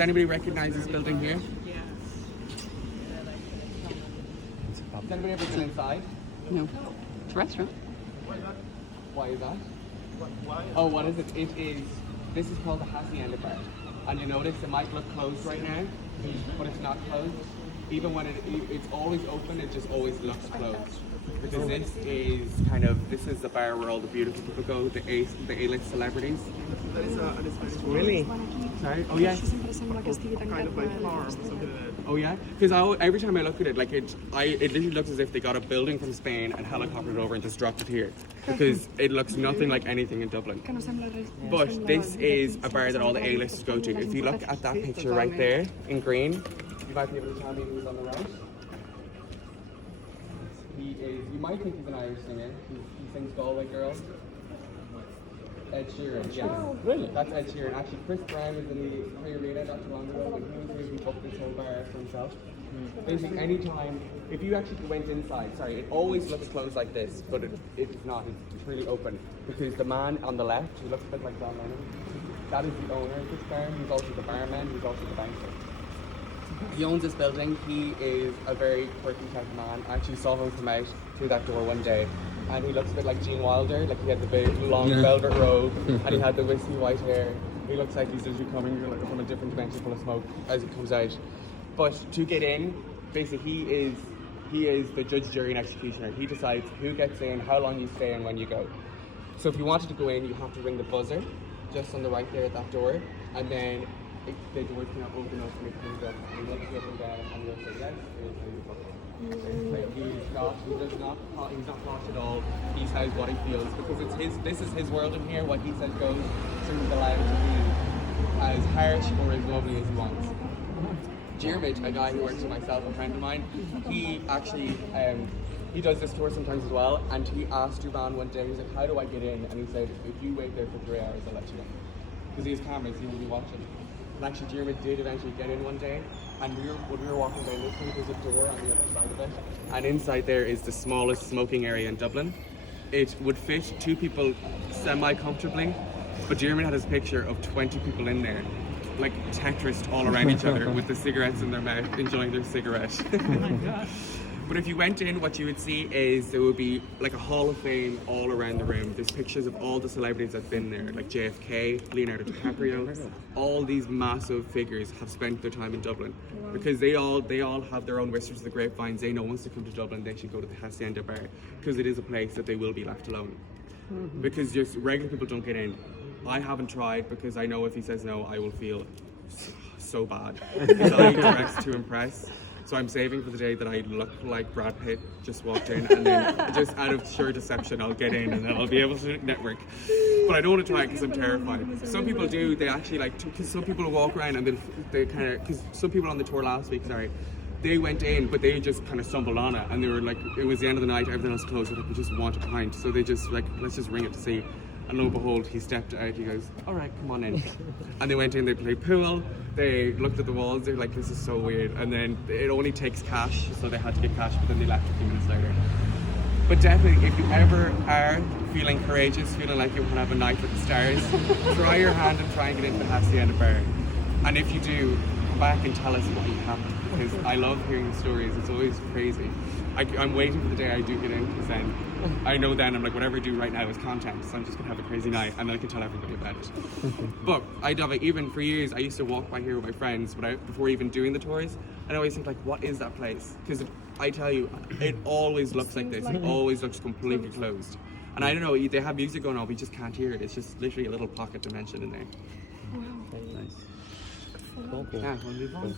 anybody recognize this building here? Has anybody ever been inside? No. It's a restaurant. Why is that? Oh, what is it? This is called the Havienda Bar. And you notice it might look closed right now, but it's not closed. Even when it's always open, it just always looks closed. Because this is the bar where all the beautiful people go, the A-list celebrities. Really? Sorry? Oh yeah. Kind of like farm, something like that. Oh yeah? Because every time I look at it, like it literally looks as if they got a building from Spain and helicoptered over and just dropped it here. Because it looks nothing like anything in Dublin. But this is a bar that all the A-listers go to. If you look at that picture right there in green, you might be able to tell me who's on the right. You might think he's an Irish singer. He sings Galway Girl. Ed Sheeran, yes. Really? That's Ed Sheeran. Actually, Chris Brown was in the Havienda not too long ago, and he was here, he booked this whole bar for himself. Basically, anytime, if you actually went inside, it always looks closed like this, but it's not. It's really open. Because the man on the left, who looks a bit like John Lennon, that is the owner of this bar. He's also the barman, he's also the banker. He owns this building. He is a very quirky type of man. I actually saw him come out through that door one day, and he looks a bit like Gene Wilder. Like he had the big long velvet robe, and he had the wispy white hair. He looks like he's literally coming from a different dimension full of smoke as he comes out. But to get in, basically he is the judge, jury, and executioner. He decides who gets in, how long you stay, and when you go. So if you wanted to go in, you have to ring the buzzer, just on the right there at that door, and then the doors cannot open up and it comes up, and he looks you up and down, and you'll say yes, here's how you book it. He's not posh at all. He says what he feels, because this is his world in here. What he says goes, so he's allowed to be as harsh or as lovely as he wants. Jermid, a guy who works with myself, a friend of mine, he actually he does this tour sometimes as well, and he asked Duban one day, he's like, how do I get in? And he said, if you wait there for 3 hours, I'll let you in. Because he has cameras, he will be watching. And actually Jermid did eventually get in one day, and when we were walking down this way, there's a door on the other side of it, and inside there is the smallest smoking area in Dublin. It would fit 2 people semi-comfortably, but Jermid had his picture of 20 people in there, like Tetris all around each other with the cigarettes in their mouth, enjoying their cigarette. Oh my God. But if you went in, what you would see is there would be like a hall of fame all around the room. There's pictures of all the celebrities that've been there, like JFK, Leonardo DiCaprio. All these massive figures have spent their time in Dublin because they all have their own whispers of the grapevines. They know once they come to Dublin, they should go to the Hacienda Bar because it is a place that they will be left alone. Because just regular people don't get in. I haven't tried because I know if he says no, I will feel so bad. Because I dress to impress. So I'm saving for the day that I look like Brad Pitt just walked in, and then just out of sheer deception I'll get in and then I'll be able to network. But I don't want to try it because I'm terrified. Some people do, they actually like, because some people walk around and they kind of, because some people on the tour last week, they went in, but they just kind of stumbled on it, and they were like, it was the end of the night, everything else closed, like, we just want a pint. So they just like, let's just ring it to see. And lo and behold, he stepped out, he goes, all right, come on in. And they went in, they played pool, they looked at the walls, they're like, this is so weird. And then it only takes cash, so they had to get cash, but then they left a few minutes later. But definitely, if you ever are feeling courageous, feeling like you want to have a night with the stars, try your hand and try and get into the Hacienda Bar. And if you do, come back and tell us what happened, because I love hearing the stories, it's always crazy. I'm waiting for the day I do get in, because then I know then I'm like, whatever I do right now is content, so I'm just gonna have a crazy night and then I can tell everybody about it. But I love it. Even for years I used to walk by here with my friends before even doing the tours, and I always think like, what is that place? Because I tell you, it always looks like this. It always looks completely closed. And I don't know, they have music going on, but you just can't hear it. It's just literally a little pocket dimension in there. Wow. Nice. Cool. Yeah, we'll move on.